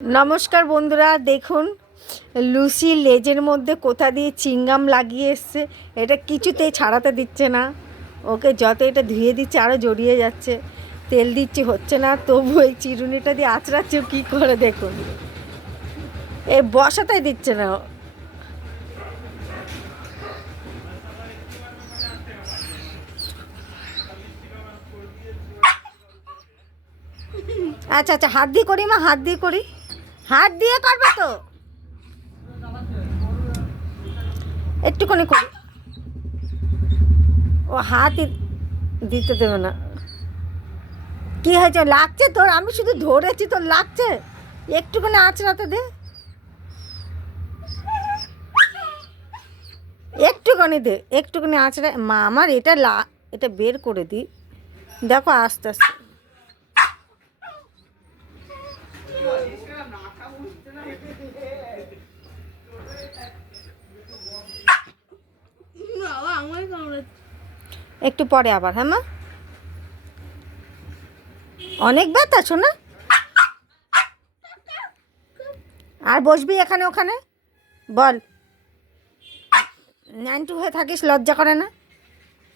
নমস্কার বন্ধুরা, দেখুন লুসি লেজের মধ্যে কোথা দিয়ে চিংগাম লাগিয়ে এসছে। এটা কিছুতেই ছাড়াতে দিচ্ছে না। ওকে যত এটা ধুয়ে দিচ্ছে আরও জড়িয়ে যাচ্ছে। তেল দিচ্ছে, হচ্ছে না। তবু এই চিরুনিটা দিয়ে আঁচড়াচ্ছে কী করে, দেখুন। এই বসাতেই দিচ্ছে না। আচ্ছা আচ্ছা, হাত দিয়ে করি মা, হাত দিয়ে করি। হাত দিয়ে করবে তো, একটুখানি করি। ও হাত দিতে দেবে না। কি হয়েছে, লাগছে তোর? আমি শুধু ধরেছি, তোর লাগছে? একটুখানি আঁচড়াতে দে, একটুখানি দে, একটুখানি আঁচড়া। মা আমার এটা বের করে দিই। দেখো আস্তে আস্তে। একটু পরে আবার, হ্যাঁ মা। অনেক ব্যথা শোনা। আর বসবি এখানে ওখানে? বল, ন্যান্টু হয়ে থাকিস, লজ্জা করে না?